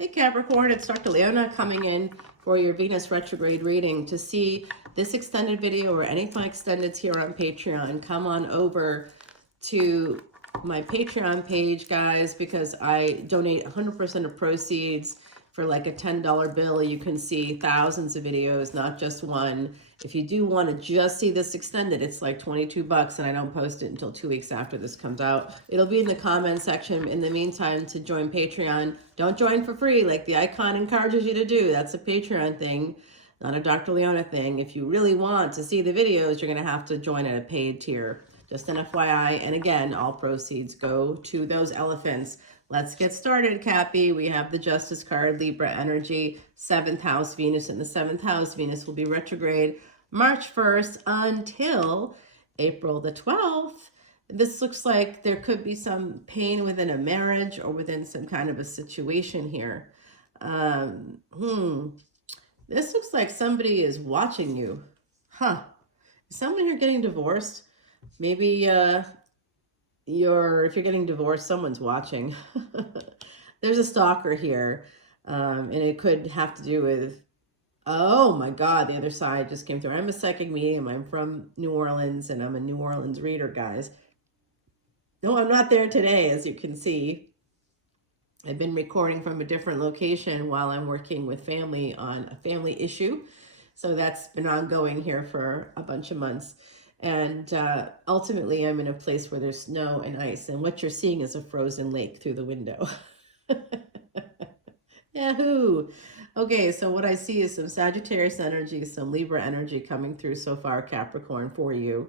Hey Capricorn, it's Dr. Leona coming in for your Venus retrograde reading. To see this extended video or any of my extendeds here on Patreon, come on over to my Patreon page, guys, because I donate 100% of proceeds for like a $10 bill. You can see thousands of videos, not just one. If you do want to just see this extended, it's like 22 bucks, and I don't post it until 2 weeks after this comes out. It'll be in the comment section. In the meantime, to join Patreon, don't join for free like the icon encourages you to do. That's a Patreon thing, not a Dr. Leona thing. If you really want to see the videos, you're going to have to join at a paid tier. Just an FYI. And again, all proceeds go to those elephants. Let's get started, Cappy. We have the Justice card, Libra energy, 7th house Venus. In the 7th house, Venus will be retrograde March 1st until April the 12th. This looks like there could be some pain within a marriage or within some kind of a situation here. This looks like somebody is watching you. Huh. Is someone here getting divorced? Maybe if you're getting divorced, someone's watching. There's a stalker here. And it could have to do with, oh my God, the other side just came through. I'm a psychic medium. I'm from New Orleans, and I'm a New Orleans reader, guys. No, I'm not there today, as you can see. I've been recording from a different location while I'm working with family on a family issue. So that's been ongoing here for a bunch of months. And ultimately, I'm in a place where there's snow and ice. And what you're seeing is a frozen lake through the window. Yahoo! Okay, so what I see is some Sagittarius energy, some Libra energy coming through so far, Capricorn, for you.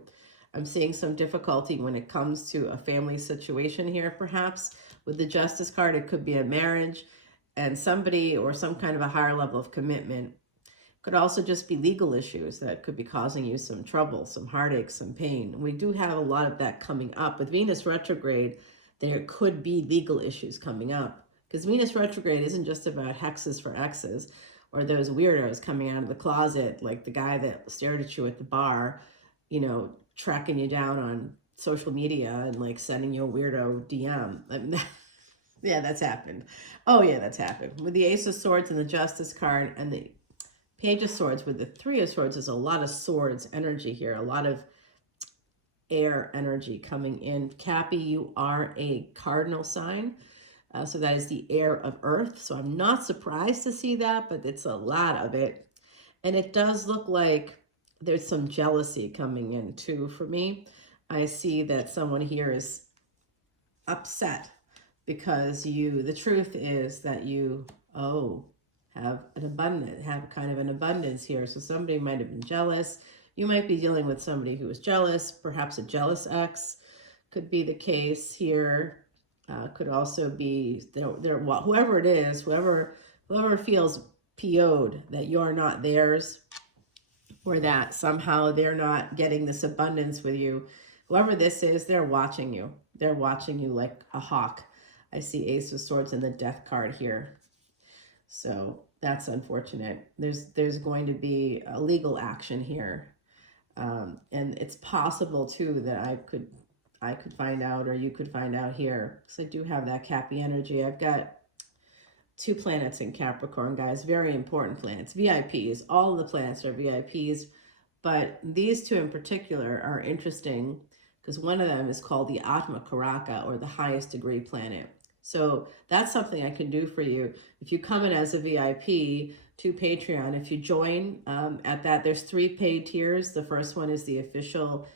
I'm seeing some difficulty when it comes to a family situation here, perhaps. With the Justice card, it could be a marriage and somebody or some kind of a higher level of commitment. Could also just be legal issues that could be causing you some trouble, some heartache, some pain. We do have a lot of that coming up. With Venus retrograde, there could be legal issues coming up. Because Venus retrograde isn't just about hexes for exes or those weirdos coming out of the closet, like the guy that stared at you at the bar, you know, tracking you down on social media and like sending you a weirdo DM. I mean, yeah, that's happened. Oh yeah, that's happened. With the Ace of Swords and the Justice card and the Page of Swords with the Three of Swords, there's a lot of swords energy here, a lot of air energy coming in. Cappy, you are a cardinal sign. So that is the air of earth. So I'm not surprised to see that, but it's a lot of it. And it does look like there's some jealousy coming in too for me. I see that someone here is upset because the truth is that you, have kind of an abundance here. So somebody might have been jealous. You might be dealing with somebody who is jealous, perhaps a jealous ex could be the case here. Could also be whoever it is, whoever feels PO'd that you're not theirs, or that somehow they're not getting this abundance with you. Whoever this is, they're watching you. They're watching you like a hawk. I see Ace of Swords and the Death card here. So that's unfortunate. There's going to be a legal action here. And it's possible too that I could find out, or you could find out here, because I do have that Cappy energy. I've got 2 planets in Capricorn, guys, very important planets, VIPs. All of the planets are VIPs, but these 2 in particular are interesting because one of them is called the Atma Karaka, or the highest degree planet. So that's something I can do for you. If you come in as a VIP to Patreon, if you join at that, there's 3 paid tiers. The first one is the official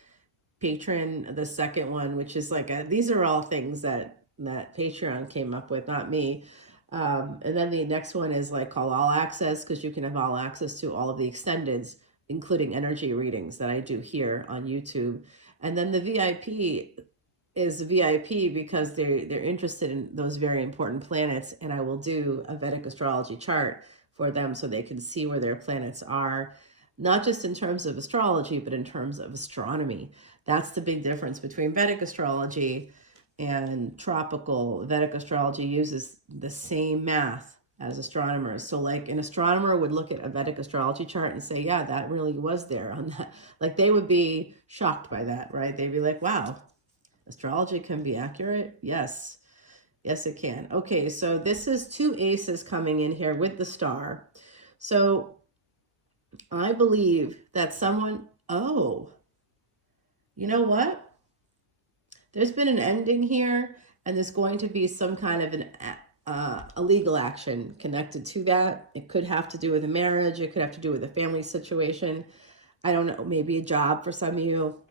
patron, the second one, which is like these are all things that Patreon came up with, not me. And then the next one is like called all access, because you can have all access to all of the extendeds, including energy readings that I do here on YouTube. And then the VIP is VIP because they're interested in those very important planets, and I will do a Vedic astrology chart for them so they can see where their planets are, not just in terms of astrology, but in terms of astronomy. That's the big difference between Vedic astrology and tropical. Vedic astrology uses the same math as astronomers. So like an astronomer would look at a Vedic astrology chart and say, yeah, that really was there on that. Like they would be shocked by that, right? They'd be like, wow, astrology can be accurate? Yes. Yes, it can. Okay, so this is two aces coming in here with the star. So I believe that someone, oh, you know what? There's been an ending here, and there's going to be some kind of a legal action connected to that. It could have to do with a marriage. It could have to do with a family situation. I don't know, maybe a job for some of you.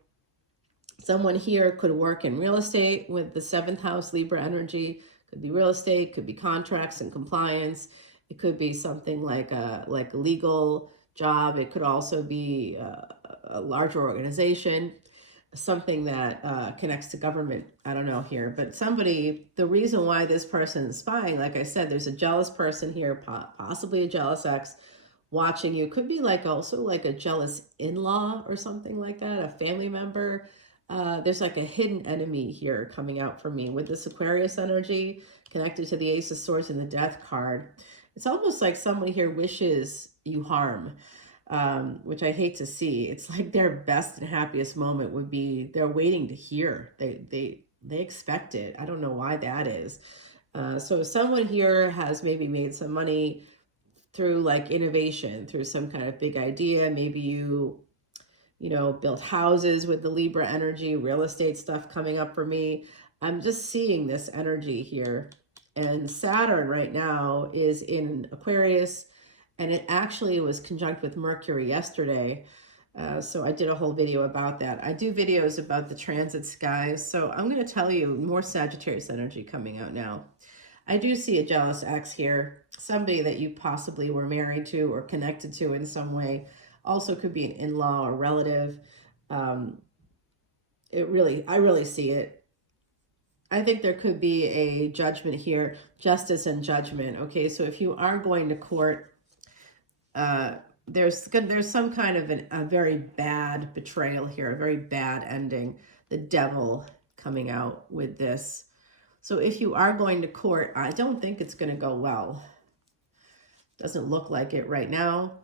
Someone here could work in real estate with the 7th house Libra energy. Could be real estate, could be contracts and compliance. It could be something like a legal job. It could also be a larger organization, something that connects to government. I don't know here, but somebody, the reason why this person is spying, like I said, there's a jealous person here, possibly a jealous ex watching you. Could be like also like a jealous in-law or something like that, a family member. There's like a hidden enemy here coming out for me with this Aquarius energy connected to the Ace of Swords and the Death card. It's almost like someone here wishes you harm, which I hate to see. It's like their best and happiest moment would be they're waiting to hear. They expect it. I don't know why that is. So someone here has maybe made some money through like innovation, through some kind of big idea. Maybe you know, built houses with the Libra energy, real estate stuff coming up for me. I'm just seeing this energy here. And Saturn right now is in Aquarius, and it actually was conjunct with Mercury yesterday. So I did a whole video about that. I do videos about the transits, guys. So I'm going to tell you more Sagittarius energy coming out now. I do see a jealous ex here, somebody that you possibly were married to or connected to in some way. Also could be an in-law or relative. I really see it. I think there could be a judgment here, justice and judgment. Okay, so if you are going to court, there's some kind of a very bad betrayal here, a very bad ending. The devil coming out with this. So if you are going to court, I don't think it's going to go well. Doesn't look like it right now,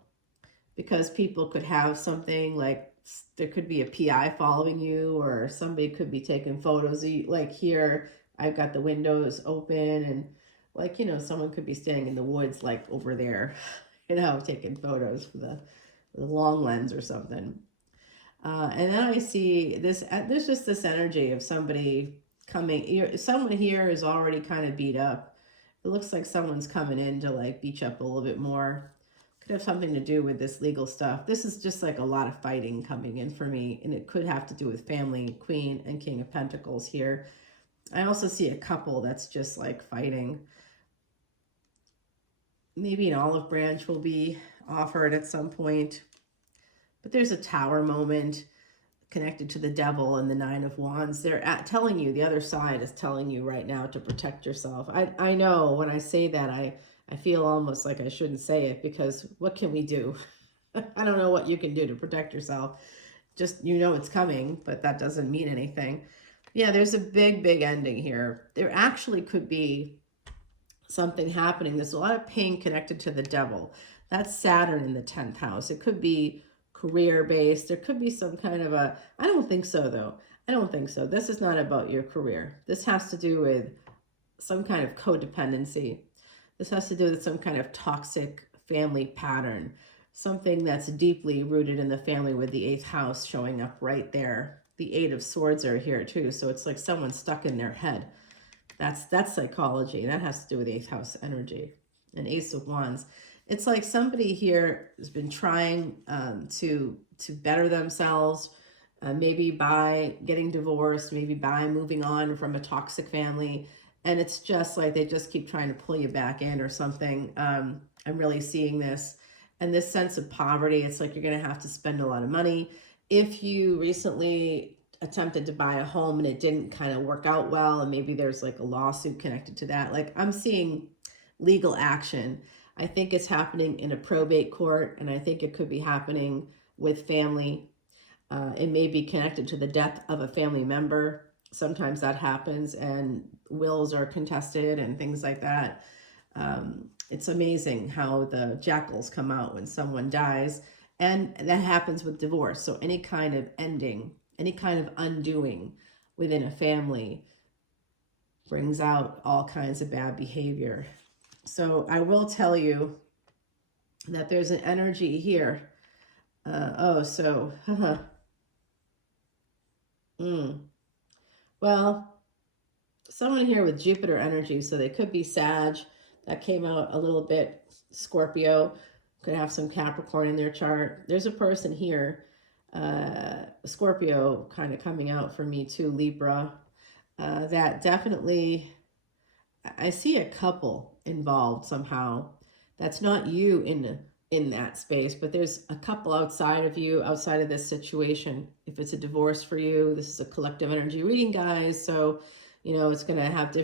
because people could have something like, there could be a PI following you, or somebody could be taking photos. Like here, I've got the windows open, and like, you know, someone could be standing in the woods, like over there, you know, taking photos with a long lens or something. And then I see this, there's just this energy of somebody coming, someone here is already kind of beat up. It looks like someone's coming in to like beat you up a little bit more. Could have something to do with this legal stuff. This is just like a lot of fighting coming in for me, and it could have to do with family, Queen and King of Pentacles here. I also see a couple that's just like fighting. Maybe an olive branch will be offered at some point, but there's a Tower moment connected to the devil and the 9 of Wands. They're telling you, the other side is telling you right now to protect yourself. I know when I say that, I feel almost like I shouldn't say it, because what can we do? I don't know what you can do to protect yourself. Just, you know, it's coming, but that doesn't mean anything. Yeah, there's a big ending here. There actually could be something happening. There's a lot of pain connected to the devil. That's Saturn in the 10th house. It could be career-based. There could be some kind of a, I don't think so, though. I don't think so. This is not about your career. This has to do with some kind of codependency. This has to do with some kind of toxic family pattern, something that's deeply rooted in the family, with the 8th house showing up right there. The 8 of Swords are here too, so it's like someone stuck in their head. That's psychology. That has to do with 8th house energy. And Ace of Wands. It's like somebody here has been trying to better themselves, maybe by getting divorced, maybe by moving on from a toxic family. And it's just like they just keep trying to pull you back in or something. I'm really seeing this. And this sense of poverty, it's like you're going to have to spend a lot of money. If you recently attempted to buy a home and it didn't kind of work out well, and maybe there's like a lawsuit connected to that, like I'm seeing legal action. I think it's happening in a probate court, and I think it could be happening with family. It may be connected to the death of a family member. Sometimes that happens, and wills are contested and things like that. It's amazing how the jackals come out when someone dies, and that happens with divorce. So any kind of ending, any kind of undoing within a family brings out all kinds of bad behavior. So I will tell you that there's an energy here. Well, someone here with Jupiter energy, so they could be Sag. That came out a little bit. Scorpio could have some Capricorn in their chart. There's a person here, Scorpio kind of coming out for me too, Libra. That definitely, I see a couple involved somehow. That's not you in that space, but there's a couple outside of you, outside of this situation. If it's a divorce for you, this is a collective energy reading, guys. So, you know, it's going to have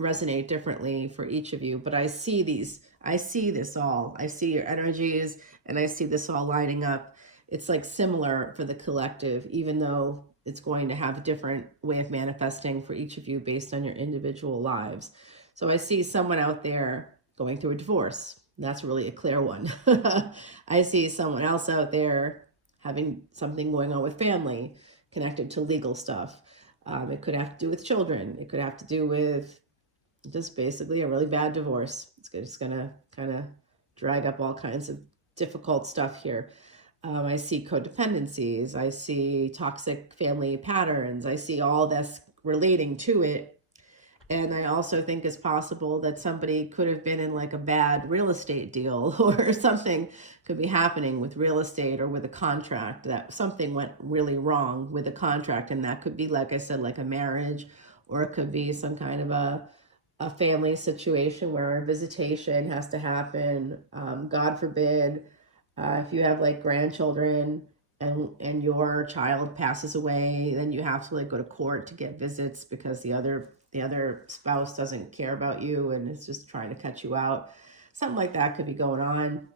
resonate differently for each of you. But I see this all. I see your energies, and I see this all lining up. It's like similar for the collective, even though it's going to have a different way of manifesting for each of you based on your individual lives. So I see someone out there going through a divorce. That's really a clear one. I see someone else out there having something going on with family connected to legal stuff. It could have to do with children. It could have to do with just basically a really bad divorce. It's going to kind of drag up all kinds of difficult stuff here. I see codependencies. I see toxic family patterns. I see all this relating to it. And I also think it's possible that somebody could have been in like a bad real estate deal, or something could be happening with real estate or with a contract, that something went really wrong with a contract. And that could be, like I said, like a marriage, or it could be some kind of a family situation where a visitation has to happen. God forbid, if you have like grandchildren and your child passes away, then you have to like go to court to get visits because the other spouse doesn't care about you and is just trying to cut you out. Something like that could be going on.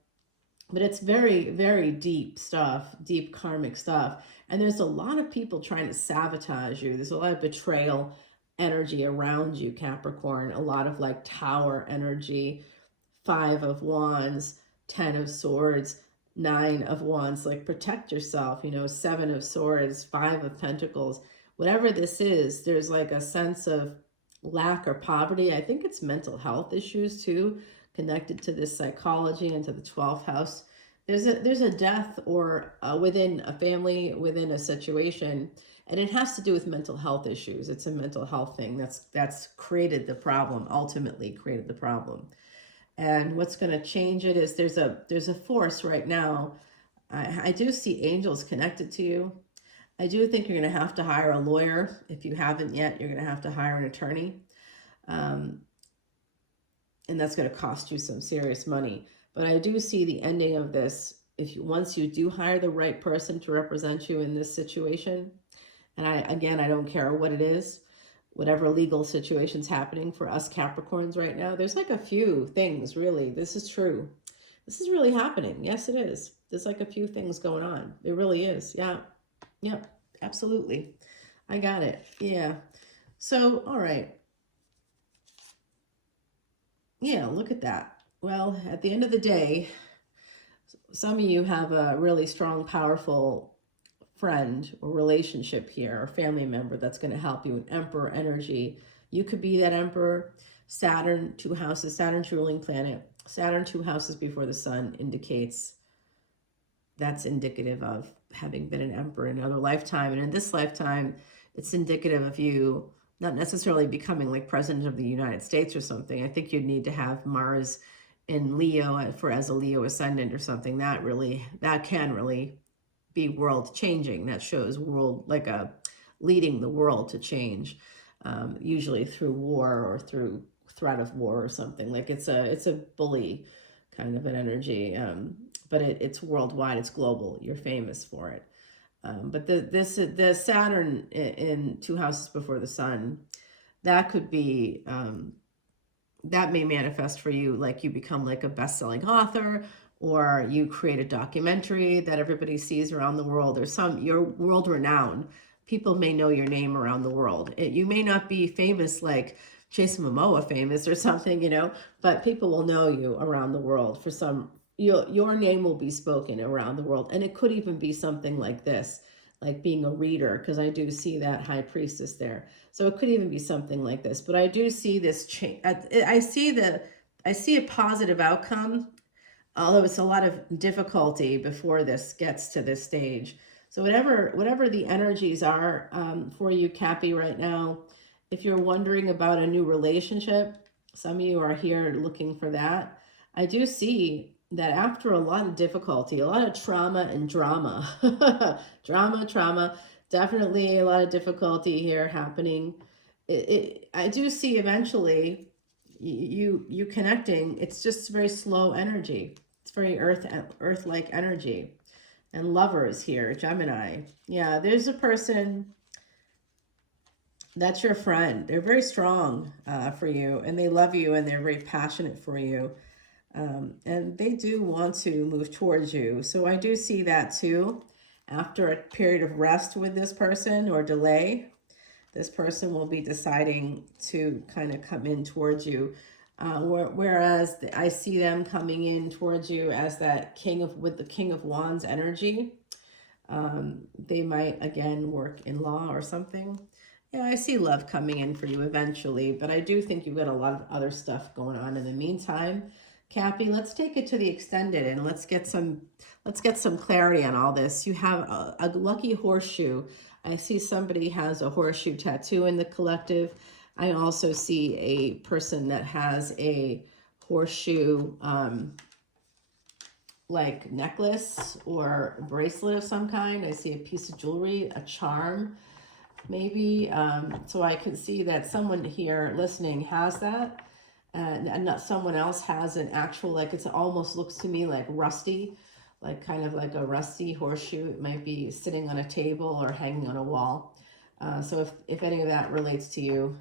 But it's very, very deep stuff, deep karmic stuff. And there's a lot of people trying to sabotage you. There's a lot of betrayal energy around you, Capricorn. A lot of like tower energy, 5 of Wands, 10 of Swords, 9 of Wands. Like, protect yourself, 7 of Swords, 5 of Pentacles. Whatever this is, there's like a sense of lack or poverty. I think it's mental health issues too, connected to this psychology and to the 12th house. There's a death or within a family, within a situation, and it has to do with mental health issues. It's a mental health thing that's created the problem, ultimately created the problem. And what's going to change it is there's a force right now. I do see angels connected to you. I do think you're going to have to hire a lawyer. If you haven't yet, you're going to have to hire an attorney. And that's going to cost you some serious money. But I do see the ending of this once you do hire the right person to represent you in this situation. And I don't care what it is, whatever legal situation's happening for us Capricorns right now. There's like a few things, really. This is true. This is really happening. Yes, it is. There's like a few things going on. It really is. Yeah. Yep, absolutely. I got it. Yeah. So, all right. Yeah, look at that. Well, at the end of the day, some of you have a really strong, powerful friend or relationship here, or family member that's going to help you, an emperor energy. You could be that emperor. Saturn, 2 houses, Saturn's ruling planet. Saturn, 2 houses before the sun indicates that's indicative of having been an emperor in another lifetime. And in this lifetime, it's indicative of you not necessarily becoming like president of the United States or something. I think you'd need to have Mars in Leo as a Leo ascendant or something. That can really be world changing. That shows leading the world to change, usually through war or through threat of war or something. Like it's a bully kind of an energy. But it's worldwide, it's global. You're famous for it. But the Saturn in 2 houses before the sun, that could be, that may manifest for you like you become like a best-selling author, or you create a documentary that everybody sees around the world, or you're world renowned. People may know your name around the world. You may not be famous like Jason Momoa famous or something, but people will know you around the world your name will be spoken around the world. And it could even be something like this. like being a reader, because I do see that high priestess there. So it could even be something like this, but I do see this change. I see a positive outcome, although it's a lot of difficulty before this gets to this stage. So whatever the energies are for you, Cappy, right now, if you're wondering about a new relationship, some of you are here looking for that. I do see that after a lot of difficulty, a lot of trauma and drama, trauma, definitely a lot of difficulty here happening. I do see eventually you connecting. It's just very slow energy. It's very earth-like energy. And lovers here, Gemini. Yeah, there's a person that's your friend. They're very strong for you, and they love you, and they're very passionate for you. And they do want to move towards you. So I do see that too. After a period of rest with this person or delay, this person will be deciding to kind of come in towards you. Whereas I see them coming in towards you as that with the King of Wands energy. They might again work in law or something. Yeah, I see love coming in for you eventually, but I do think you've got a lot of other stuff going on in the meantime. Cappy, let's take it to the extended and let's get some clarity on all this. You have a lucky horseshoe. I see somebody has a horseshoe tattoo in the collective. I also see a person that has a horseshoe like necklace or bracelet of some kind. I see a piece of jewelry, a charm maybe. So I can see that someone here listening has that. And not someone else has an actual, like it almost looks to me like rusty, like kind of like a rusty horseshoe. It might be sitting on a table or hanging on a wall. So if any of that relates to you.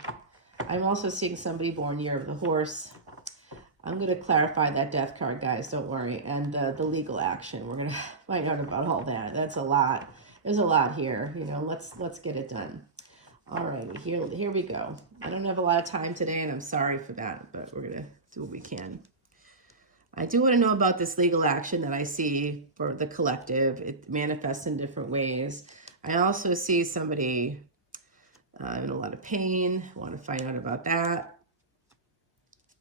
I'm also seeing somebody born year of the horse. I'm going to clarify that death card, guys, don't worry. And the legal action, we're going to find out about all that. That's a lot. There's a lot here, you know, let's get it done. All right, here we go. I don't have a lot of time today, and I'm sorry for that, but we're going to do what we can. I do want to know about this legal action that I see for the collective. It manifests in different ways. I also see somebody in a lot of pain. I want to find out about that.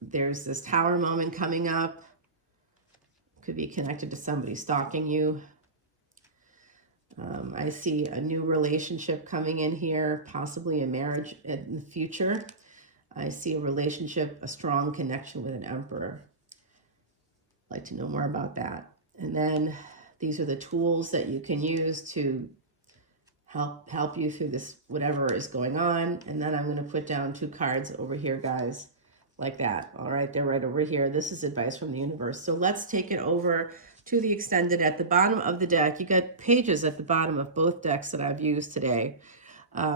There's this tower moment coming up. Could be connected to somebody stalking you. I see a new relationship coming in here, possibly a marriage in the future. I see a relationship, a strong connection with an emperor. I'd like to know more about that. And then these are the tools that you can use to help you through this, whatever is going on. And then I'm going to put down 2 cards over here, guys, like that. All right, they're right over here. This is advice from the universe. So let's take it over to the extended. At the bottom of the deck, you got pages at the bottom of both decks that I've used today.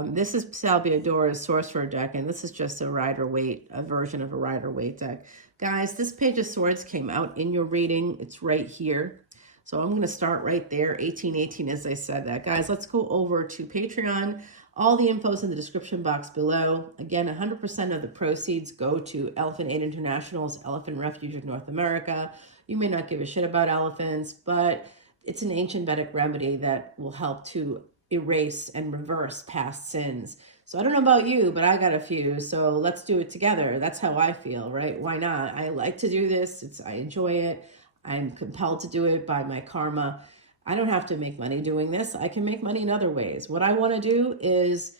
This is Salviadora's Sorcerer deck, and this is just a Rider-Waite, a version of a Rider-Waite deck. Guys, this Page of Swords came out in your reading. It's right here. So I'm going to start right there, 1818, as I said that. Guys, let's go over to Patreon. All the info's in the description box below. Again, 100% of the proceeds go to Elephant Aid International's Elephant Refuge of North America. You may not give a shit about elephants, but it's an ancient Vedic remedy that will help to erase and reverse past sins. So I don't know about you, but I got a few. So let's do it together. That's how I feel, right? Why not? I like to do this. I enjoy it. I'm compelled to do it by my karma. I don't have to make money doing this. I can make money in other ways. What I want to do is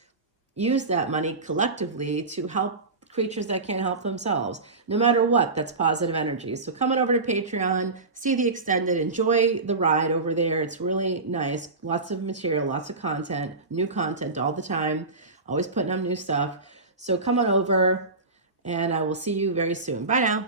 use that money collectively to help creatures that can't help themselves. No matter what, that's positive energy. So come on over to Patreon, see the extended, enjoy the ride over there. It's really nice. Lots of material, lots of content, new content all the time. Always putting up new stuff. So come on over, and I will see you very soon. Bye now.